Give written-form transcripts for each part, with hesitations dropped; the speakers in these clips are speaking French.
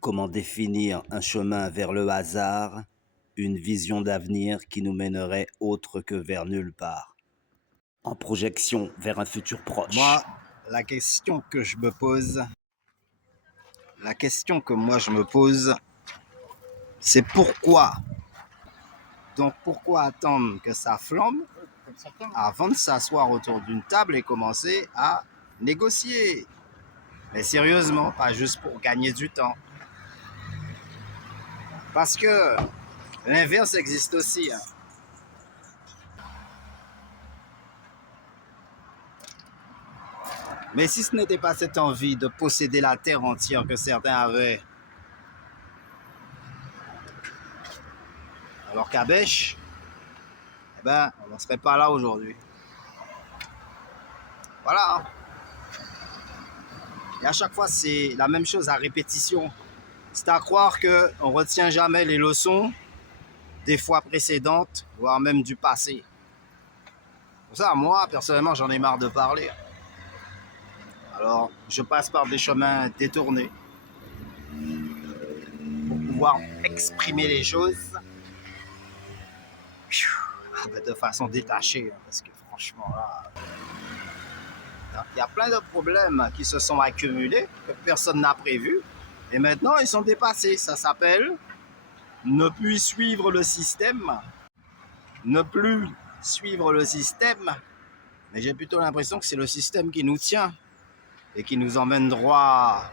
Comment définir un chemin vers le hasard, une vision d'avenir qui nous mènerait autre que vers nulle part? En projection vers un futur proche. Moi, la question que je me pose, la question que moi je me pose, c'est pourquoi. Donc pourquoi attendre que ça flambe avant de s'asseoir autour d'une table et commencer à négocier? Mais sérieusement, pas juste pour gagner du temps. Parce que l'inverse existe aussi, hein. Mais si ce n'était pas cette envie de posséder la terre entière que certains avaient, alors qu'à Bêche, eh ben, on n'en serait pas là aujourd'hui. Voilà. Et à chaque fois, c'est la même chose à répétition. C'est à croire qu'on ne retient jamais les leçons des fois précédentes, voire même du passé. Pour ça, moi, personnellement, j'en ai marre de parler. Alors, je passe par des chemins détournés pour pouvoir exprimer les choses de façon détachée. Parce que franchement, là, il y a plein de problèmes qui se sont accumulés, que personne n'a prévu. Et maintenant, ils sont dépassés. Ça s'appelle ne plus suivre le système. Ne plus suivre le système. Mais j'ai plutôt l'impression que c'est le système qui nous tient et qui nous emmène droit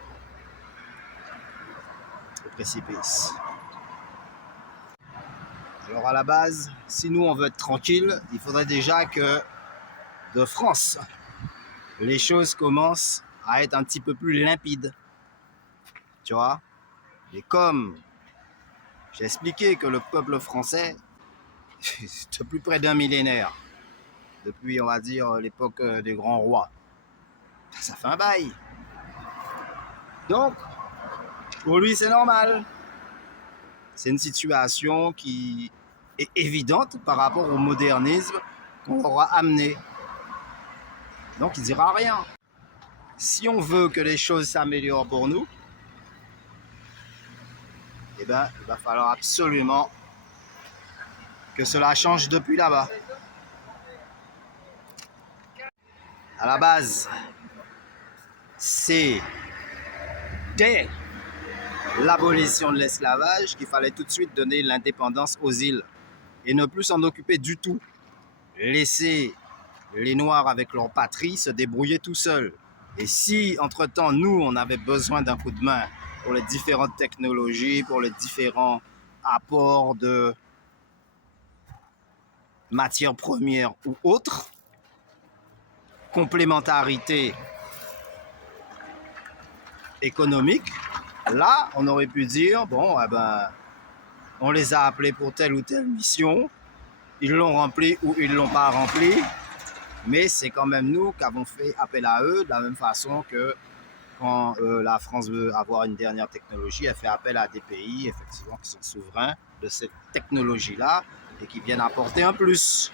au précipice. Alors à la base, si nous on veut être tranquille, il faudrait déjà que de France, les choses commencent à être un petit peu plus limpides. Tu vois? Et comme j'ai expliqué que le peuple français, c'est plus près d'un millénaire, depuis on va dire l'époque des grands rois, ça fait un bail. Donc, pour lui c'est normal. C'est une situation qui est évidente par rapport au modernisme qu'on aura amené. Donc il ne dira rien. Si on veut que les choses s'améliorent pour nous, eh ben, il va falloir absolument que cela change depuis là-bas. À la base, c'est dès l'abolition de l'esclavage qu'il fallait tout de suite donner l'indépendance aux îles et ne plus s'en occuper du tout. Laisser les Noirs avec leur patrie se débrouiller tout seuls. Et si, entre-temps, nous, on avait besoin d'un coup de main pour les différentes technologies, pour les différents apports de matières premières ou autres, complémentarité économique, là, on aurait pu dire, bon, eh ben, on les a appelés pour telle ou telle mission, ils l'ont rempli ou ils ne l'ont pas rempli, mais c'est quand même nous qui avons fait appel à eux de la même façon que quand la France veut avoir une dernière technologie, elle fait appel à des pays effectivement qui sont souverains de cette technologie-là et qui viennent apporter un plus.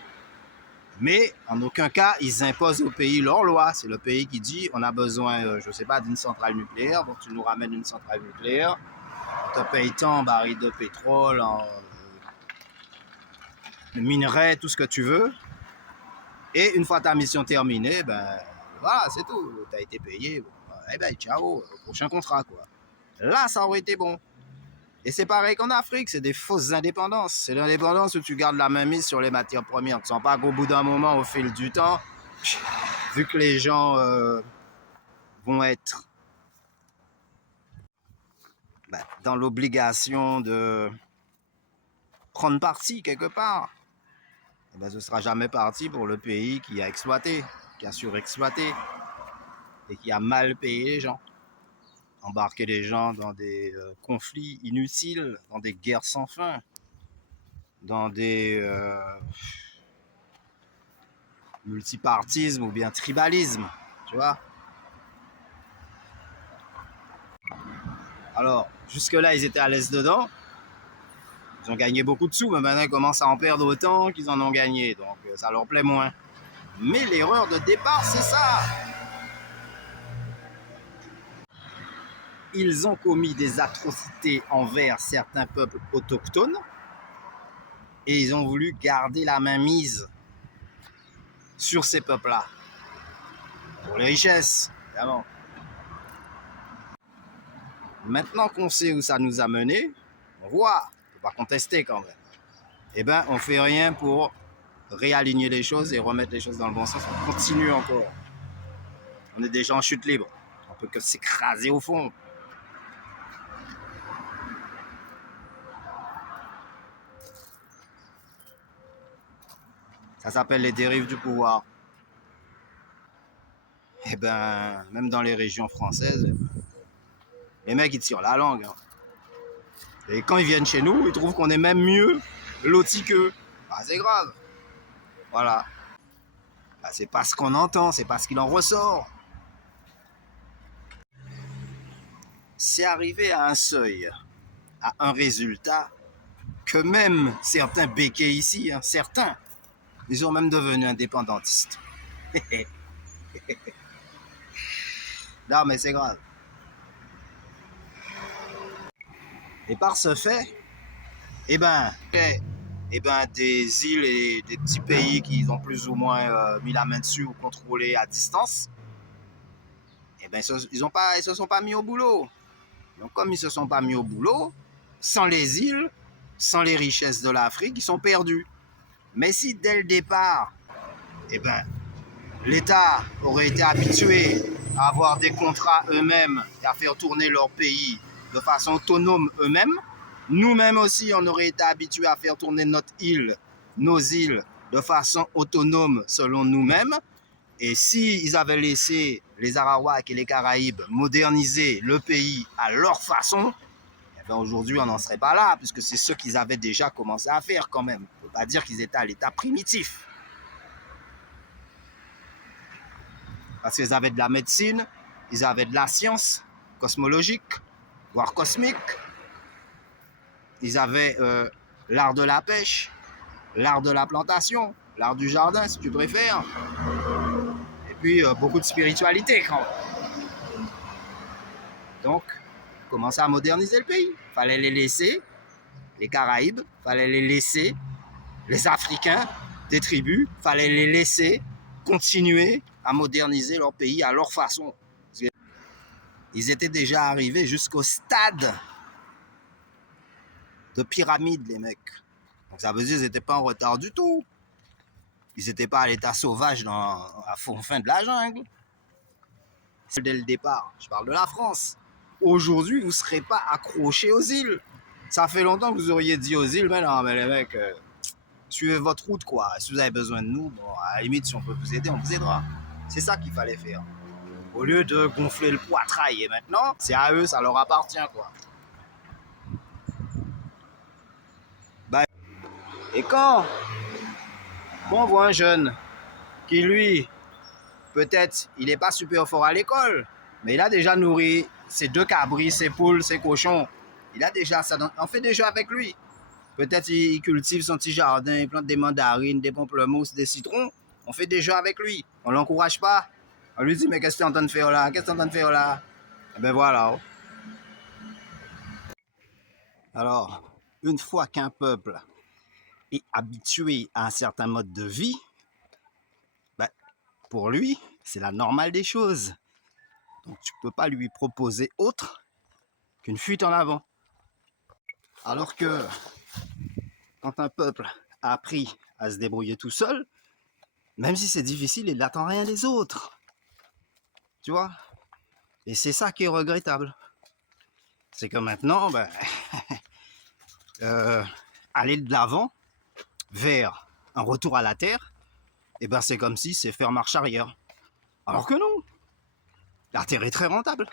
Mais en aucun cas, ils imposent au pays leurs lois. C'est le pays qui dit on a besoin, je ne sais pas, d'une centrale nucléaire, donc tu nous ramènes une centrale nucléaire, on te paye tant en barils de pétrole, en minerais, tout ce que tu veux. Et une fois ta mission terminée, ben voilà, c'est tout. Tu as été payé. Bon, eh ben ciao, au prochain contrat, quoi. Là, ça aurait été bon. Et c'est pareil qu'en Afrique, c'est des fausses indépendances. C'est l'indépendance où tu gardes la main mise sur les matières premières. Tu ne sens pas qu'au bout d'un moment, au fil du temps, vu que les gens vont être dans l'obligation de prendre parti quelque part, eh ben, ce ne sera jamais parti pour le pays qui a exploité, qui a surexploité et qui a mal payé les gens. Embarquer les gens dans des conflits inutiles, dans des guerres sans fin, dans des multipartisme ou bien tribalisme, tu vois. Alors, jusque-là, ils étaient à l'aise dedans. Ils ont gagné beaucoup de sous, mais maintenant, ils commencent à en perdre autant qu'ils en ont gagné. Donc, ça leur plaît moins. Mais l'erreur de départ, c'est ça. ils ont commis des atrocités envers certains peuples autochtones et ils ont voulu garder la mainmise sur ces peuples-là. Pour les richesses, évidemment. Maintenant qu'on sait où ça nous a mené, on voit, on ne peut pas contester quand même. Eh bien, on ne fait rien pour réaligner les choses et remettre les choses dans le bon sens. On continue encore. On est déjà en chute libre. On ne peut que s'écraser au fond. Ça s'appelle les dérives du pouvoir. Eh ben, même dans les régions françaises, les mecs ils tirent la langue. Hein. Et quand ils viennent chez nous, ils trouvent qu'on est même mieux lotis qu'eux. Bah, c'est grave. Voilà. Bah, c'est pas ce qu'on entend, c'est pas ce qu'il en ressort. C'est arrivé à un seuil, à un résultat, que même certains béquets ici, hein, certains, ils ont même devenu indépendantistes. Non, mais c'est grave. Et par ce fait, eh ben, des îles et des petits pays qui ont plus ou moins mis la main dessus ou contrôlé à distance, eh ben, ils se sont pas mis au boulot. Donc, comme ils se sont pas mis au boulot, sans les îles, sans les richesses de l'Afrique, ils sont perdus. Mais si dès le départ, eh ben, l'État aurait été habitué à avoir des contrats eux-mêmes et à faire tourner leur pays de façon autonome eux-mêmes, nous-mêmes aussi, on aurait été habitués à faire tourner notre île, nos îles, de façon autonome selon nous-mêmes. Et s'ils avaient laissé les Arawaks et les Caraïbes moderniser le pays à leur façon, eh bien aujourd'hui, on n'en serait pas là, puisque c'est ce qu'ils avaient déjà commencé à faire quand même. On ne peut pas dire qu'ils étaient à l'état primitif. Parce qu'ils avaient de la médecine, ils avaient de la science cosmologique, voire cosmique. Ils avaient l'art de la pêche, l'art de la plantation, l'art du jardin, si tu préfères. Et puis, beaucoup de spiritualité, quand même. Donc, commencer à moderniser le pays. Il fallait les laisser, les Caraïbes, il fallait les laisser, les Africains, des tribus, il fallait les laisser continuer à moderniser leur pays à leur façon. Ils étaient déjà arrivés jusqu'au stade de pyramide, les mecs. Donc ça veut dire qu'ils n'étaient pas en retard du tout. Ils n'étaient pas à l'état sauvage dans la fin de la jungle. Dès le départ, je parle de la France. Aujourd'hui, vous ne serez pas accrochés aux îles. Ça fait longtemps que vous auriez dit aux îles, mais non, mais les mecs, suivez votre route, quoi. Si vous avez besoin de nous, bon, à la limite, si on peut vous aider, on vous aidera. C'est ça qu'il fallait faire. Au lieu de gonfler le poitrail. Et maintenant, c'est à eux, ça leur appartient, quoi. Bah, et quand on voit un jeune qui, lui, peut-être, il n'est pas super fort à l'école, mais il a déjà nourri ses 2 cabris, ses poules, ses cochons. Il a déjà ça. On fait des jeux avec lui. Peut-être il cultive son petit jardin, il plante des mandarines, des pamplemousses, des citrons. On fait des jeux avec lui. On ne l'encourage pas. On lui dit, mais qu'est-ce que tu es en train de faire là? Qu'est-ce que tu es en train de faire là? Et ben voilà. Alors, une fois qu'un peuple est habitué à un certain mode de vie, ben, pour lui, c'est la normale des choses. Donc tu ne peux pas lui proposer autre qu'une fuite en avant. Alors que quand un peuple a appris à se débrouiller tout seul, même si c'est difficile, il n'attend rien des autres. Tu vois? Et c'est ça qui est regrettable. C'est que maintenant, ben, aller de l'avant vers un retour à la terre, et ben c'est comme si c'est faire marche arrière. Alors que non. La terre est très rentable.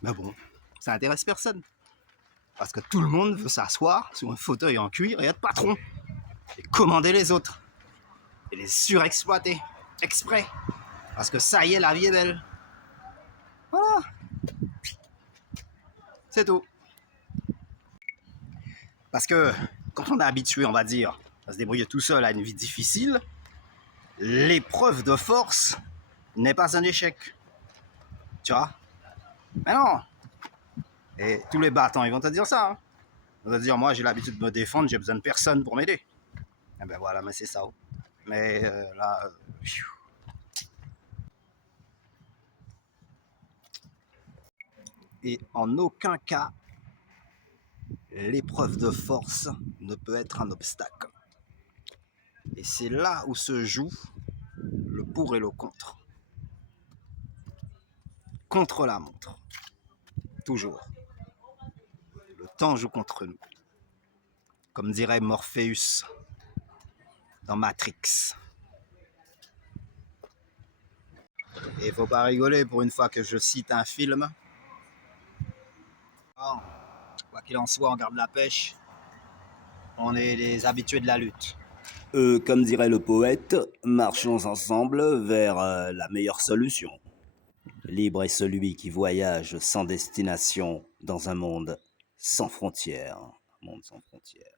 Mais bon, ça intéresse personne. Parce que tout le monde veut s'asseoir sur un fauteuil en cuir et être patron. Et commander les autres. Et les surexploiter. Exprès. Parce que ça y est, la vie est belle. Voilà. C'est tout. Parce que quand on est habitué, on va dire, à se débrouiller tout seul à une vie difficile, l'épreuve de force n'est pas un échec. Tu vois? Mais non. Et tous les battants, ils vont te dire ça. Hein. Ils vont te dire, moi, j'ai l'habitude de me défendre, j'ai besoin de personne pour m'aider. Eh ben voilà, mais c'est ça. Mais là, et en aucun cas, l'épreuve de force ne peut être un obstacle. Et c'est là où se joue le pour et le contre. Contre la montre. Toujours. Le temps joue contre nous. Comme dirait Morpheus dans Matrix. Et il faut pas rigoler pour une fois que je cite un film. Bon, quoi qu'il en soit, on garde la pêche. On est les habitués de la lutte. Comme dirait le poète, marchons ensemble vers la meilleure solution. Libre est celui qui voyage sans destination dans un monde sans frontières. Un monde sans frontières.